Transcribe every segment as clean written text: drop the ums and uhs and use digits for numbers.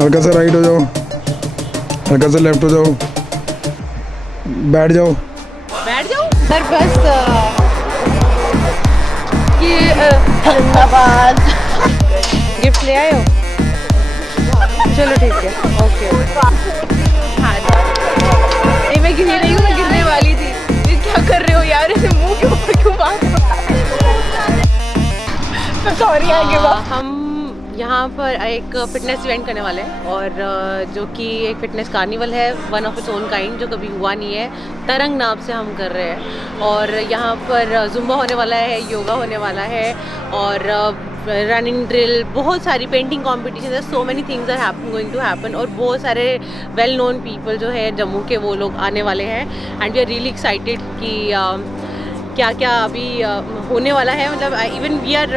हल्का सा राइट हो जाओ, हल्का सा लेफ्ट हो जाओ, बैठ जाओ। सर बस ये धन्यवाद। गिफ्ट ले आए हो? चलो ठीक है, ओके। नहीं मैं गिरी नहीं हूँ, मैं गिरने वाली थी। ये क्या कर रहे हो यार, ऐसे मुंह के ऊपर क्यों बात? सॉरी आगे बात। हम यहाँ पर एक फिटनेस इवेंट करने वाले हैं और जो कि एक फिटनेस कार्निवल है, one of its own kind, जो कभी हुआ नहीं है। तरंग नाम से हम कर रहे हैं और यहाँ पर जुम्बा होने वाला है, योगा होने वाला है और रनिंग ड्रिल, बहुत सारी पेंटिंग कॉम्पिटिशन है। So many things are going to happen और बहुत सारे वेल नोन पीपल जो है जम्मू के, वो लोग आने वाले हैं and we are really excited कि क्या क्या अभी होने वाला है। मतलब even we are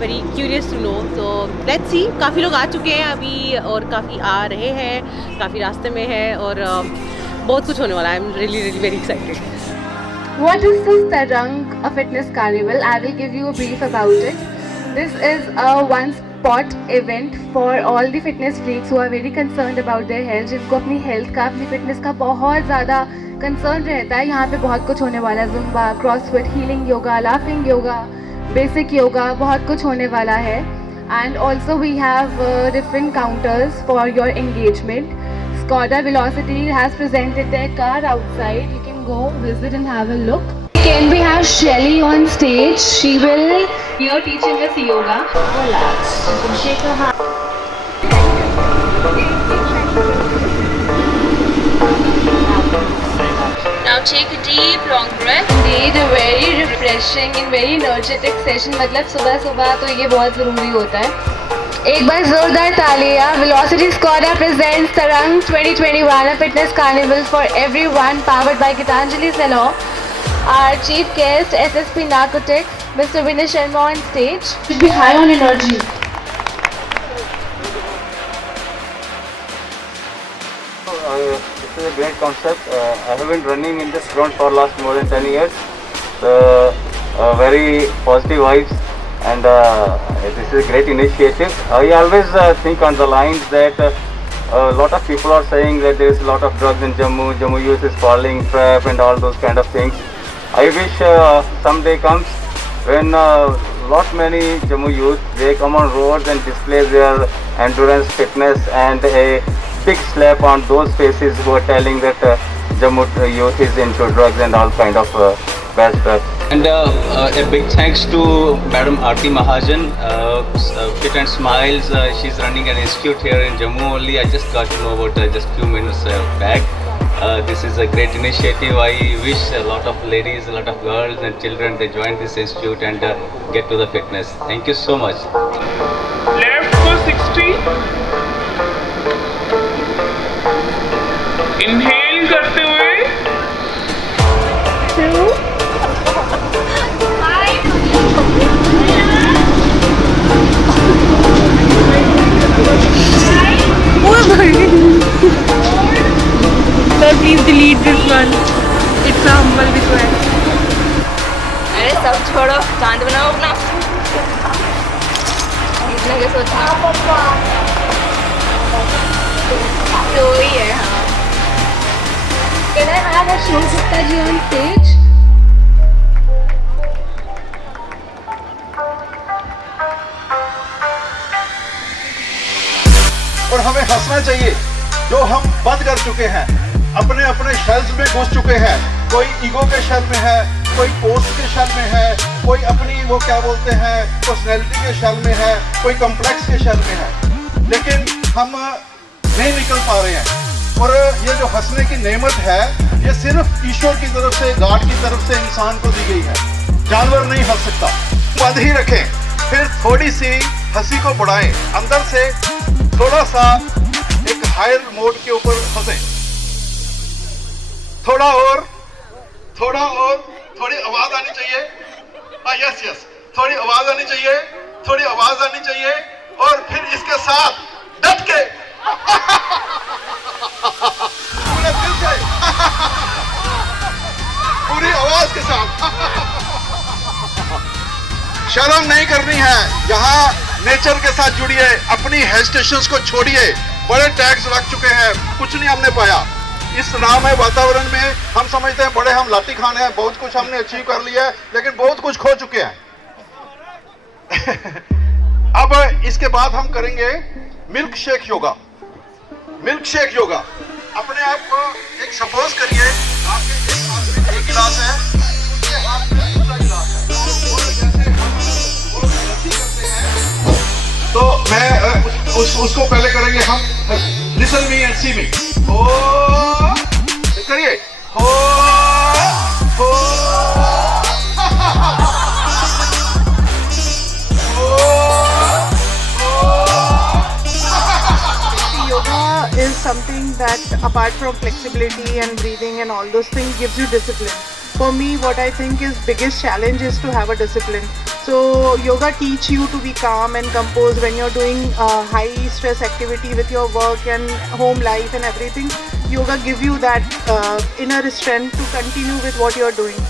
very curious to know. तो लेट्स सी, काफ़ी लोग आ चुके हैं अभी और काफ़ी आ रहे हैं, काफ़ी रास्ते में है और बहुत कुछ होने वाला है। I am really very excited. What is this Tarang, a fitness carnival? I will give you a brief about it. This is a one-spot event for all the fitness freaks who are very concerned about their health, जिनको अपनी health का, अपनी fitness का बहुत ज़्यादा कंसर्न रहता है। यहाँ पे बहुत कुछ होने वाला है, zumba, crossfit, healing yoga, laughing yoga, basic yoga, बहुत कुछ होने वाला है। And also we have different counters for your engagement. Skoda Velocity has presented their car outside. You can go visit and have a look. Can we have Shelly on stage? She will here teaching us yoga. Relax. Shake her hand. Now take a deep long breath. Indeed, a very refreshing and very energetic session. मतलब सुबह सुबह तो ये बहुत ज़रूरी होता है। एक बार जोरदार तालियां। Velocity Skoda presents Tarang 2021, a fitness carnival for everyone, powered by Gitanjali Salon. Our chief guest, SSP Narcotics, Mr. Vinay Sharma on stage. Should be high on energy. This is a great concept. I have been running in this front for last more than 10 years. Very positive vibes. And this is a great initiative. I always think on the lines that a lot of people are saying that there is a lot of drugs in Jammu. Jammu youth is falling trap and all those kind of things. I wish someday comes when lot many Jammu youth, they come on roads and display their endurance, fitness, and a big slap on those faces who are telling that Jammu youth is into drugs and all kind of bad stuff. And a big thanks to Madam Aarti Mahajan, Fit and Smiles. She's running an institute here in Jammu only. I just got to know about just few minutes back. This is a great initiative. I wish a lot of ladies, a lot of girls and children, they join this institute and get to the fitness. Thank you so much. Left for 60. Inhale करते हुए 2. Sir, please delete this one. It's a humble request. अरे सब छोड़ो, चांद बनाओ अपना। इतना क्या सोचना? तो ही है। हाँ। Can I have a Shiv Gupta ji on stage? और हमें हंसना चाहिए। जो हम बंद कर चुके हैं, अपने अपने शेल्स में घुस चुके हैं। कोई ईगो के शेल में है, कोई पोस्ट के शेल में है, कोई अपनी वो क्या बोलते हैं पर्सनैलिटी के शेल में है, कोई कॉम्प्लेक्स के शेल में है, लेकिन हम नहीं निकल पा रहे हैं। और ये जो हंसने की नेमत है, ये सिर्फ ईश्वर की तरफ से, गॉड की तरफ से इंसान को दी गई है। जानवर नहीं हंस सकता। बंद ही रखें, फिर थोड़ी सी हंसी को बढ़ाएं, अंदर से थोड़ा सा एक हायर मोड के ऊपर हंसें। थोड़ा और, थोड़ी आवाज आनी चाहिए। यस, थोड़ी आवाज आनी चाहिए, थोड़ी आवाज आनी चाहिए और फिर इसके साथ डट के पूरे दिल से पूरी आवाज के साथ। शर्म नहीं करनी है। यहाँ नेचर के साथ जुड़िए, अपनी हिल स्टेशंस को छोड़िए। बड़े टैग्स लग चुके हैं, कुछ नहीं हमने पाया इस राममय वातावरण में। हम समझते हैं बड़े हम लाठी खाने हैं, बहुत कुछ हमने अचीव कर लिया है, लेकिन बहुत कुछ खो चुके हैं। अब इसके बाद हम करेंगे milk shake yoga. Milk shake yoga, अपने आप को एक सपोज करिए आपके एक हाथ में एक गिलास है, दूसरे हाथ में दूसरा गिलास है, और जैसे हम वो गलती करते हैं तो मैं उसको पहले करेंगे हम। लिसन मी एंड सी मी। हो करिए, हो Yoga is something that, apart from flexibility and breathing and all those things, gives you discipline. For me, what I think is biggest challenge is to have a discipline. So yoga teach you to be calm and composed when you're doing high stress activity with your work and home life and everything. Yoga give you that inner strength to continue with what you're doing.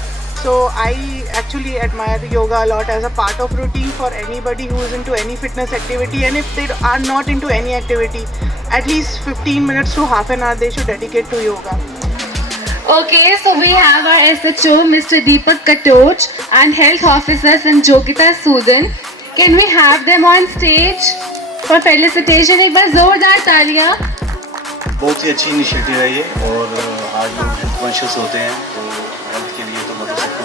So I actually admire yoga a lot as a part of routine for anybody who is into any fitness activity, and if they are not into any activity, at least 15 minutes to half an hour they should dedicate to yoga. Okay, so we have our SHO, Mr. Deepak Katoch, and Health Officer Sanjogita Sudan. Can we have them on stage for felicitation? एक बार जोरदार तालियां। बहुत ही अच्छी इनिशिएटिव है ये, और आज लोग हेल्थ कॉन्शियस होते हैं, तो हेल्थ के लिए तो मतलब सबको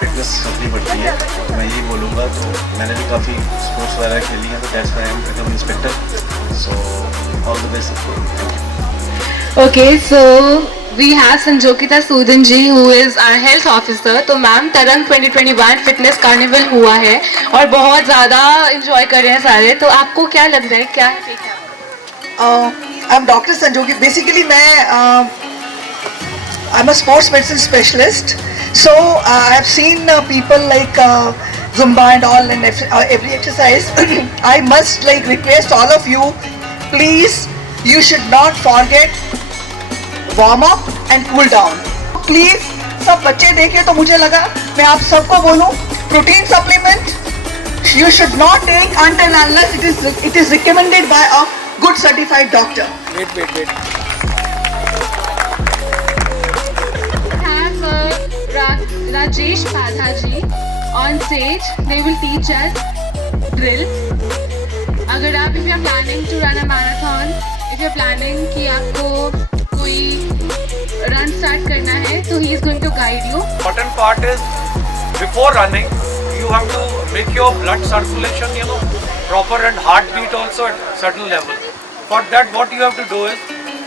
फिटनेस रखनी पड़ती है। तो मैं यही बोलूँगा, तो मैंने भी काफ़ी स्पोर्ट्स वगैरह खेली हैं, तो that's why I am become inspector. So all the best सबको, thank you. Okay, so we have Sanjogita Sudan ji who is our health officer. तो मैम तरंग 2021 फिटनेस कार्निवल हुआ है और बहुत ज़्यादा इंजॉय कर रहे हैं सारे, तो आपको क्या लग रहा है, क्या है? I'm Dr. Sanjogi. Basically, I'm a sports medicine specialist. So I have seen people like Zumba and all, and every exercise. I must request all of you, please, you should not forget warm up and cool down. Please, सब बच्चे देखे तो मुझे लगा मैं आप सबको बोलूं, protein supplement you should not take until unless it is recommended by a good certified doctor. Wait. Have Rajesh Padha ji on stage. They will teach us drill. अगर आप if you are planning to run a marathon, if you are planning कि आपको कोई run start करना है, तो he is going to guide you. Important part is before running, you have to make your blood circulation, proper, and heartbeat also at certain level. For that, what you have to do is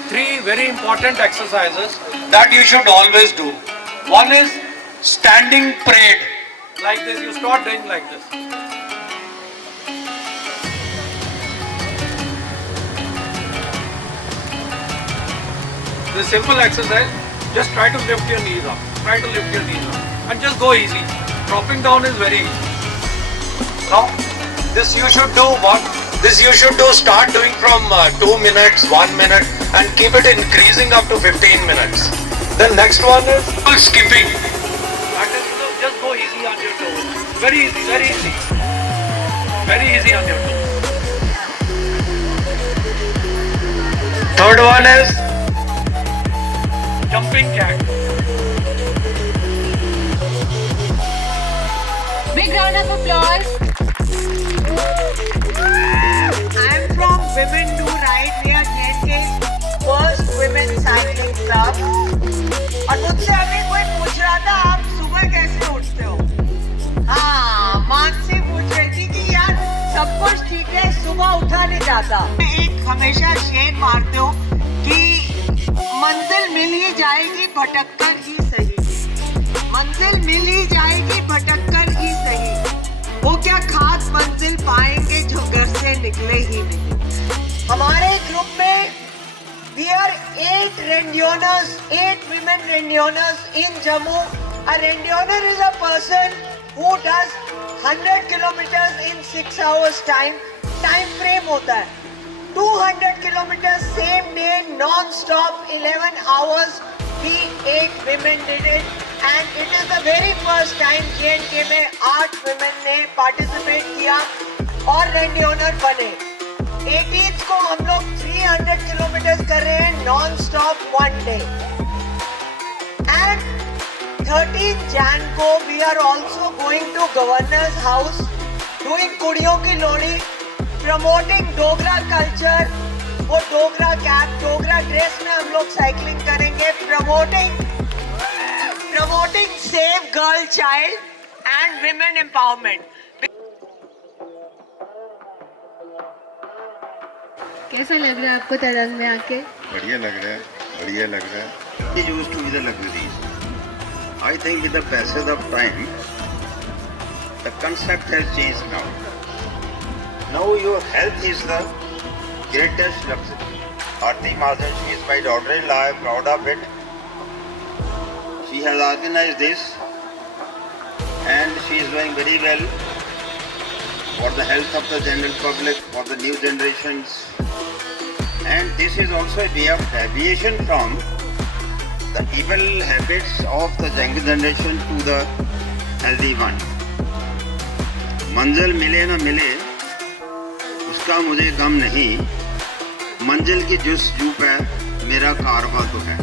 3 very important exercises that you should always do. One is standing parade, like this. You start doing like this. This simple exercise, just try to lift your knees up. Try to lift your knees up. And just go easy. Dropping down is very easy. Now, this you should do start doing from 2 minutes, 1 minute, and keep it increasing up to 15 minutes. The next one is full skipping. That is, just go easy on your toes. Very easy, very easy. Very easy on your toes. Third one is jumping jack. Big round of applause. I'm from Women Do Right. We are JNK's first women cycling club. और मुझसे अभी कोई पूछ रहा था आप सुबह कैसे उठते हो? हाँ, मानसी पूछ रही थी कि यार सब कुछ ठीक है, सुबह उठा नहीं जाता। मैं एक हमेशा शेर मारते हो कि मंजिल मिल ही जाएगी भटक कर ही सही। मंजिल मिल ही जाएगी भटक कर ही सही। वो क्या खास मंजिल पाएंगे जो घर से निकले ही नहीं। हमारे ग्रुप में we are 8 Rendioners, 8 women Rendioners in Jammu. A Rendioner is a person who does 100 kilometers in 6 hours time frame होता है। 200 kilometers same day non-stop 11 hours we 8 women did it, and it is the very first time JNK में 8 women ने participate किया। और रेंडियोनर बने। 18th को हम लोग 300 किलोमीटर कर रहे हैं non stop 1 day and 13 Jan को we are also going to governor's house doing कुड़ियों की लोहड़ी, प्रमोटिंग डोगरा कल्चर। वो डोगरा कैप डोगरा ड्रेस में हम लोग साइकिलिंग करेंगे, promoting save girl child and women empowerment. कैसा लग रहा है आपको तरंग में आके? बढ़िया लग रहा है, बढ़िया लग रहा है। It used to be the luxury. I think with the passage of time, the concept has changed now. Now your health is the greatest luxury. Aarti Mahajan, she is my daughter-in-law. I am proud of it. She has organized this, and she is doing very well for the health of the general public, for the new generations. And this is also a way of deviation from the evil habits of the younger generation to the healthy one. मंजिल मिले ना मिले उसका मुझे गम नहीं, मंजिल की जुस्तजू पे मेरा कारवां तो है।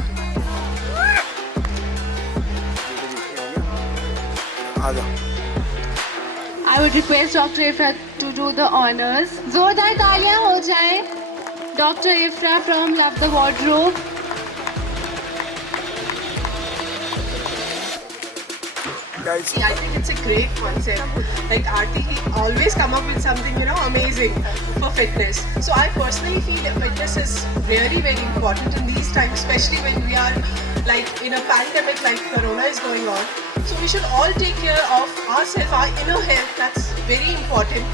I would request Dr. Ifra to do the honors. जोरदार तालियां हो जाए। Dr. Ifra from Love the Wardrobe. Guys, I think it's a great concept. Like Aarti always come up with something, you know, amazing for fitness. So I personally feel that fitness is really very important in these times, especially when we are like in a pandemic like Corona is going on. So we should all take care of ourselves, our inner health. That's very important.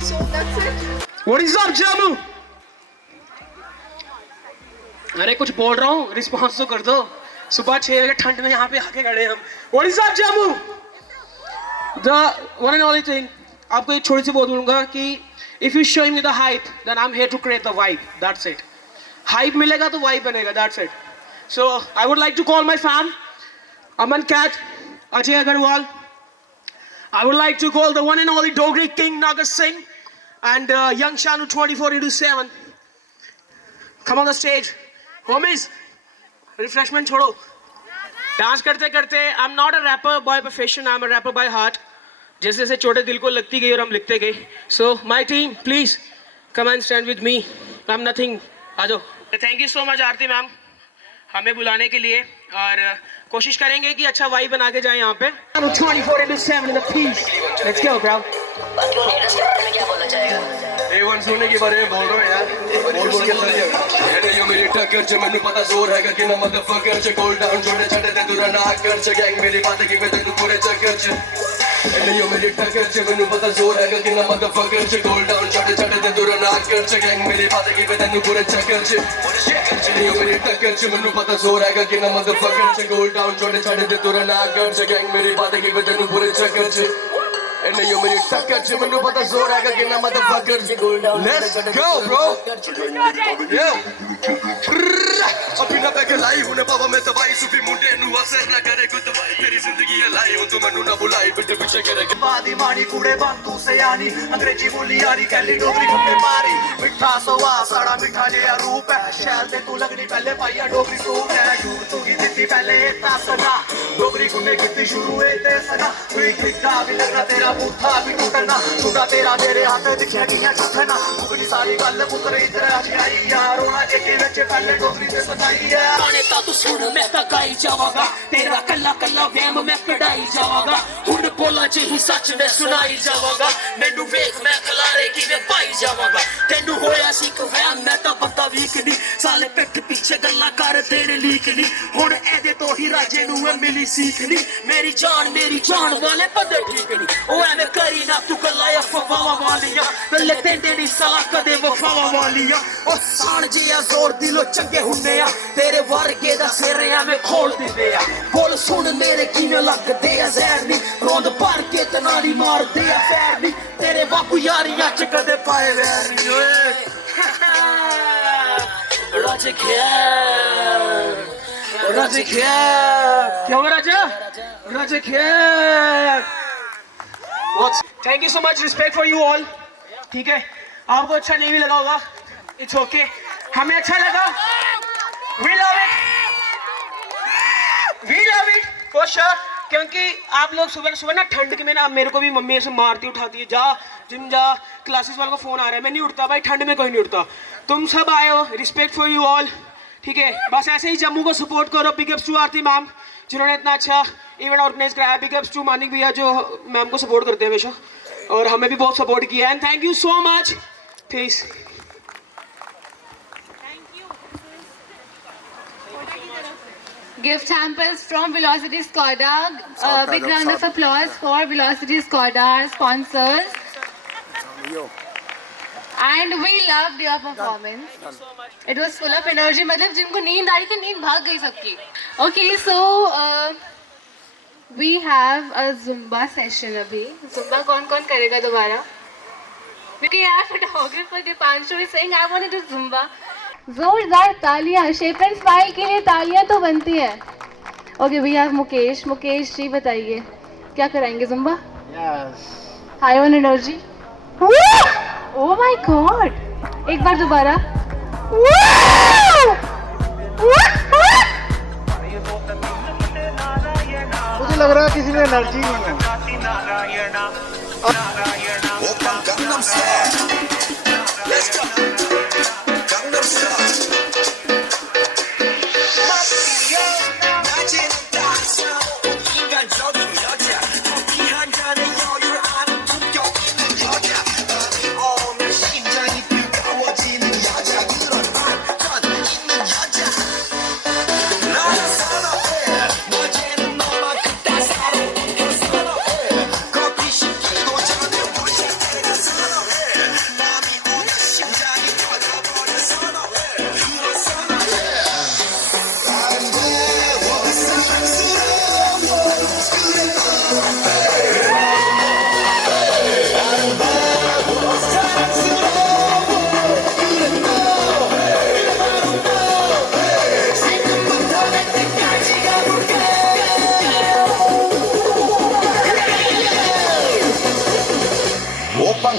So that's it. What is up, Jammu? अरे कुछ बोल रहा हूँ, रिस्पॉन्स तो कर दो। सुबह 6 बजे ठंड में यहाँ पे आके खड़े हम। What is up, Jammu? The one and only thing, आपको एक छोटी सी बात बोलूँगा कि if you show me the hype, then I'm here to create the vibe. That's it. Hype मिलेगा तो vibe बनेगा. That's it. So I would like to call my fam, Aman Cat, Ajay Agarwal. I would like to call the one and only Dogri King Nagar Singh and young Shanu 24/7. Come on the stage. Homies, refreshment छोड़ो। डांस करते करते I'm not a rapper by profession, I'm a rapper by heart. जैसे जैसे छोटे दिल को लगती गई और हम लिखते गए। So my team, please come and stand with me. I'm nothing. आ जाओ। Thank you so much आरती मैम हमें बुलाने के लिए और कोशिश करेंगे कि अच्छा वाइब बना के जाए यहाँ पे। 24/7 in the piece. Let's go, bro. A1 सोने के बारे में बोल रहा हूँ यार। बोल के ये मेरी टक्कर च मैंने पता जोर है कि ना मदरफकर च गोल डाउन छोटे छोटे ते दूर ना कर च गैंग मेरी बात की पे तू पूरे चक्कर च ये मेरी टक्कर च मैंने पता जोर है कि ना मदरफकर च गोल डाउन छोटे छोटे ते दूर ना कर च गैंग मेरी बात की पे तू पूरे चक्कर च ये मेरी टक्कर च मैंने पता जोर है कि ना मदरफकर च गोल डाउन छोटे छोटे ते दूर ना कर च गैंग मेरी बात की पे तू पूरे चक्कर च And you मेरी टक्कर च मैंने पता जोर है कि ना motherfucker Let's go bro Yeah अपनी ना पैके लाई हूँ पापा मैं तबाही सुफी मुंडे नु असर ना करे कुछ दवाई तेरी जिंदगी है लाई हूँ तू मैंने ना बुलाई बिट पीछे करे बादी मानी कूड़े बात तू से यानी अंग्रेजी बोली यारी कैली डोगरी घुम्मे मारी मिठा सवा साड़ा मिठा जे रूप है शहर ते तू लगनी पहले पाइया डोगरी सूप है झूठ तू की दित्ती पहले इतना सदा डोगरी घुम्मे कितनी शुरू है ते सदा कोई कितना भी लग रहा तेरा बूथा भी टूटना टूटा तेरा मेरे हाथ दिखिया किया टूटना मुकनी सारी गल पुत्र इधर आई यार होना जेके बच्चे पहले डोगरी ते सताई है गाने ता तू सुन मैं ता गाई जावांगा तेरा कल्ला कल्ला वहम मैं कढ़ाई जावांगा हुन बोला च ही सच ने सुनाई जावांगा मैनू वेख मैं खलारे की मैं पाई जावांगा तेनू होया सी क वहम मैं ता बंदा वीक नहीं साले पिठ पीछे गल्ला कर देने लीक नहीं हुन एदे तो ही राजे नू मिली सीख नहीं मेरी जान वाले बंदे ठीक नहीं ओ ਐਵੇਂ ਕਰੀ ਨਾ ਤੂੰ ਗੱਲਾਂ ਅਫਵਾਹਾਂ ਵਾਲੀਆਂ ਗੱਲੇ ਤੇਂਦੇ ਨਹੀਂ ਸਲਾ ਕਦੇ ਵਫਾਵਾਂ ਵਾਲੀਆਂ ਉਹ ਸਾਣ ਜਿਹਾ ਜ਼ੋਰ ਦਿਲੋਂ ਚੰਗੇ ਹੁੰਦੇ ਆ ਤੇਰੇ ਵਰਗੇ ਦਾ ਸਿਰ ਐਵੇਂ ਖੋਲ ਦਿੰਦੇ ਆ ਬੋਲ ਸੁਣ ਮੇਰੇ ਕਿਵੇਂ ਲੱਗਦੇ ਆ ਜ਼ਹਿਰ ਨਹੀਂ ਰੋਂਦ ਭਰ ਕੇ ਤਨਾੜੀ ਮਾਰਦੇ ਆ ਫੈਰ ਨਹੀਂ ਤੇਰੇ ਬਾਪੂ ਯਾਰੀਆਂ ਚ ਕਦੇ ਪਾਏ ਵੈਰ ਨਹੀਂ ਓਏ ਰਾਜ ਕਿਉਂ ਰਾਜ Thank you so much. Respect for you all. ठीक है, आपको अच्छा नहीं भी लगा होगा, इट्स ओके, हमें अच्छा लगा, we love it for sure. क्योंकि आप लोग सुबह सुबह ना ठंड के में ना, मेरे को भी मम्मी ऐसे मारती उठाती है, जा जिम जा, क्लासेस वालों का फोन आ रहा है, मैं नहीं उठता भाई, ठंड में कोई नहीं उठता। तुम सब आए हो, रिस्पेक्ट फॉर यू ऑल, ठीक है। बस ऐसे ही जम्मू को सपोर्ट करो। Big ups to Aarti ma'am जिन्होंने इतना अच्छा इवेंट ऑर्गेनाइज कराया। बिग अप्स टू मानिक भैया जो मैम को सपोर्ट करते हैं हमेशा, और हमें भी बहुत सपोर्ट किया। And thank you so much, peace. Gift hampers from Velocity Skoda. Big round of applause for Velocity Skoda, our sponsors. And we loved your performance. It was full of energy. मतलब जिनको नींद आ रही थी, नींद भाग गई सबकी. Okay, so we have a Zumba session अभी. Zumba कौन करेगा दोबारा? क्योंकि यार photographer Deepanshu is saying I want to do Zumba. जोरदार तालियां, शेप एंड स्माइल के लिए तालियां तो बनती है। Okay, we have Mukesh. Mukesh ji बताइए क्या कराएंगे Zumba? High on energy. Oh my God, एक बार दोबारा। मुझे लग रहा है किसी में एनर्जी नहीं है।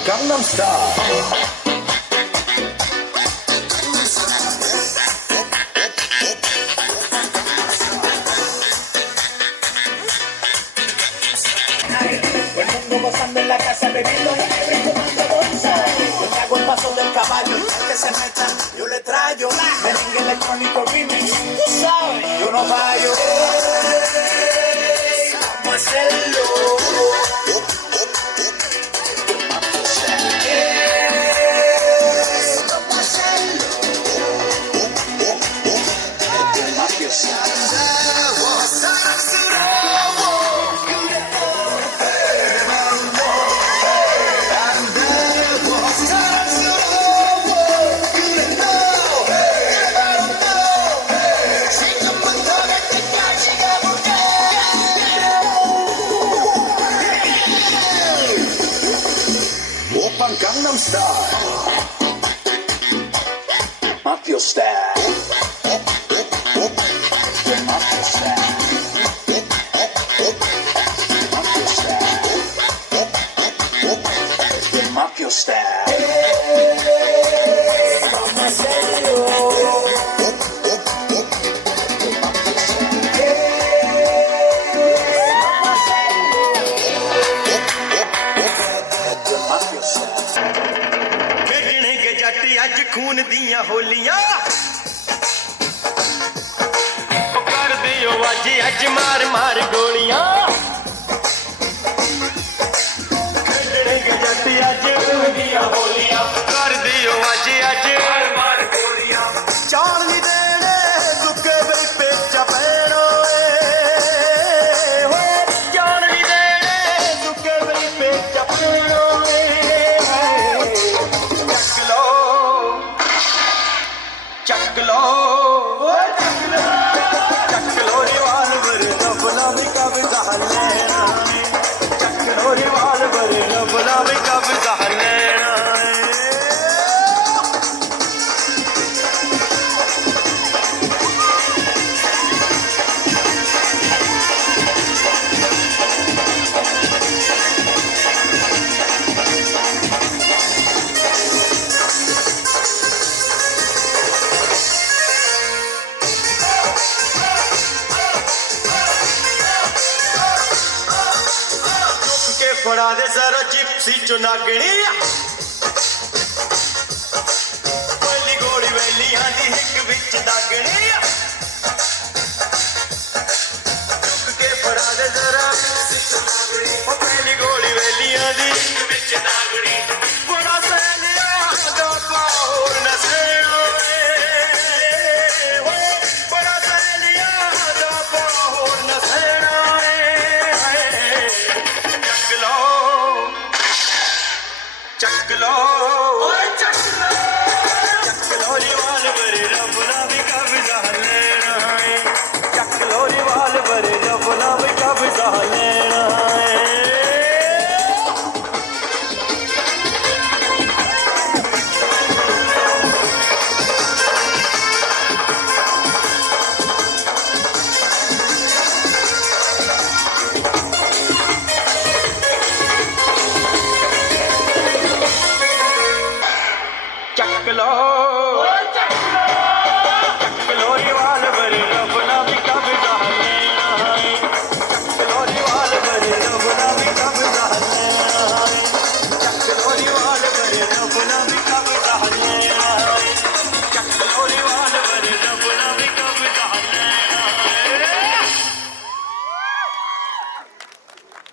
Gangnam Style. Todo el mundo gozando en la casa bebiendo y fumando bonsai. Yo hago el paso del caballo y el que se meta yo le traigo merengue electrónico remix. Tú sabes, yo no fallo. Vamos a hacerlo. Gangnam Style. Mafia Style. Mafia Style. Mafia Style. Vamos a hacerlo. ਅੱਜ ਖੂਨ ਦੀਆਂ ਹੋਲੀਆਂ ਕਰ ਦਿਓ ਅੱਜ ਮਾਰ ਮਾਰ ਗੋਲੀਆਂ ਖੇਡਣਗੇ ਜੱਟ ਅੱਜ ਖੂਨ ਦੀਆਂ ਹੋਲੀਆਂ ਕਰ ਦਿਓ ਅੱਜ ਮਾਰ ਮਾਰ ਗੋਲੀਆਂ ਚਾਲ ਨਹੀਂ ਦੇਣੇ ਸੁੱਕੇ ਵੇ ਪੇਚਾ ਪੈਣੋ ਹੋਏ ਚਾਲ ਨਹੀਂ ਦੇਣੇ ਸੁੱਕੇ ਵੇ ਪੇਚਾ ਪੈਣੋ ਚੱਕ ਲੋ ਚੱਕ ਲੋ ਰਿਵਾਲਵਰ ਦਬਲਾ ਵੀ ਕਬ ਕਹਾ फड़ा दे जरा जिप्सी चुनागणी